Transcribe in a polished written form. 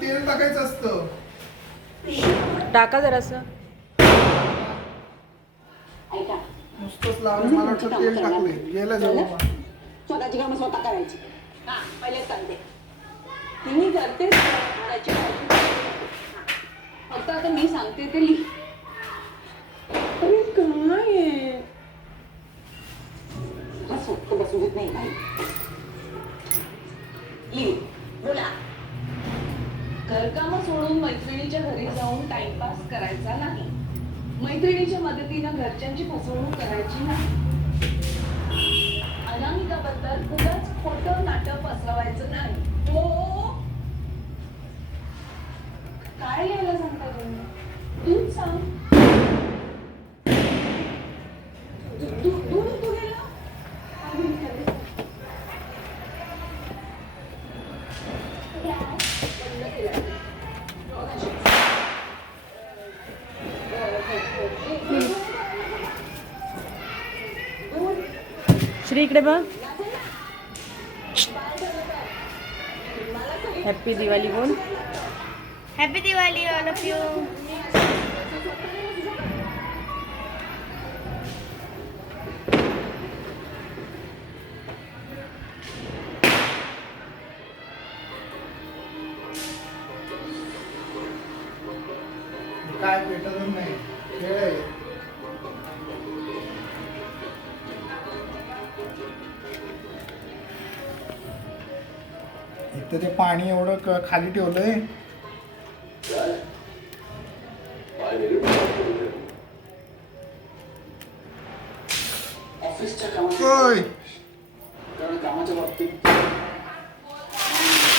तेल टाकायचं असतं. टाका जरासं. नुसतंच लावून मला वाटतं तेल टाकले गेलं जवळ. स्वतःची कामं स्वतः करायची. हा पहिले सांगते तुम्ही करते स्वतःची काळजी. फक्त आता मी सांगते ते लिही. अरे काय आहे सोपं बसू देत नाही बाई. लिही बोला. घरकामं सोडून मैत्रिणीच्या घरी जाऊन टाइमपास करायचा नाही. मैत्रिणीच्या मदतीनं घरच्यांची फसवणूक करायची नाही. अनामिकाबद्दल उगाच खोटं नाटक पसरवायचं नाही. हो काय लिहायला सांगता तुम्ही? तूच सांग. दूध तू गेला. श्री इकडे बघ. हॅपी दिवाळी बोल. Happy Diwali all of you. काय पेटत नाही खेळ आहे. इथं ते पाणी एवढं खाली ठेवलंय. ऑफिसच्या ओय कामाच्या बाबतीत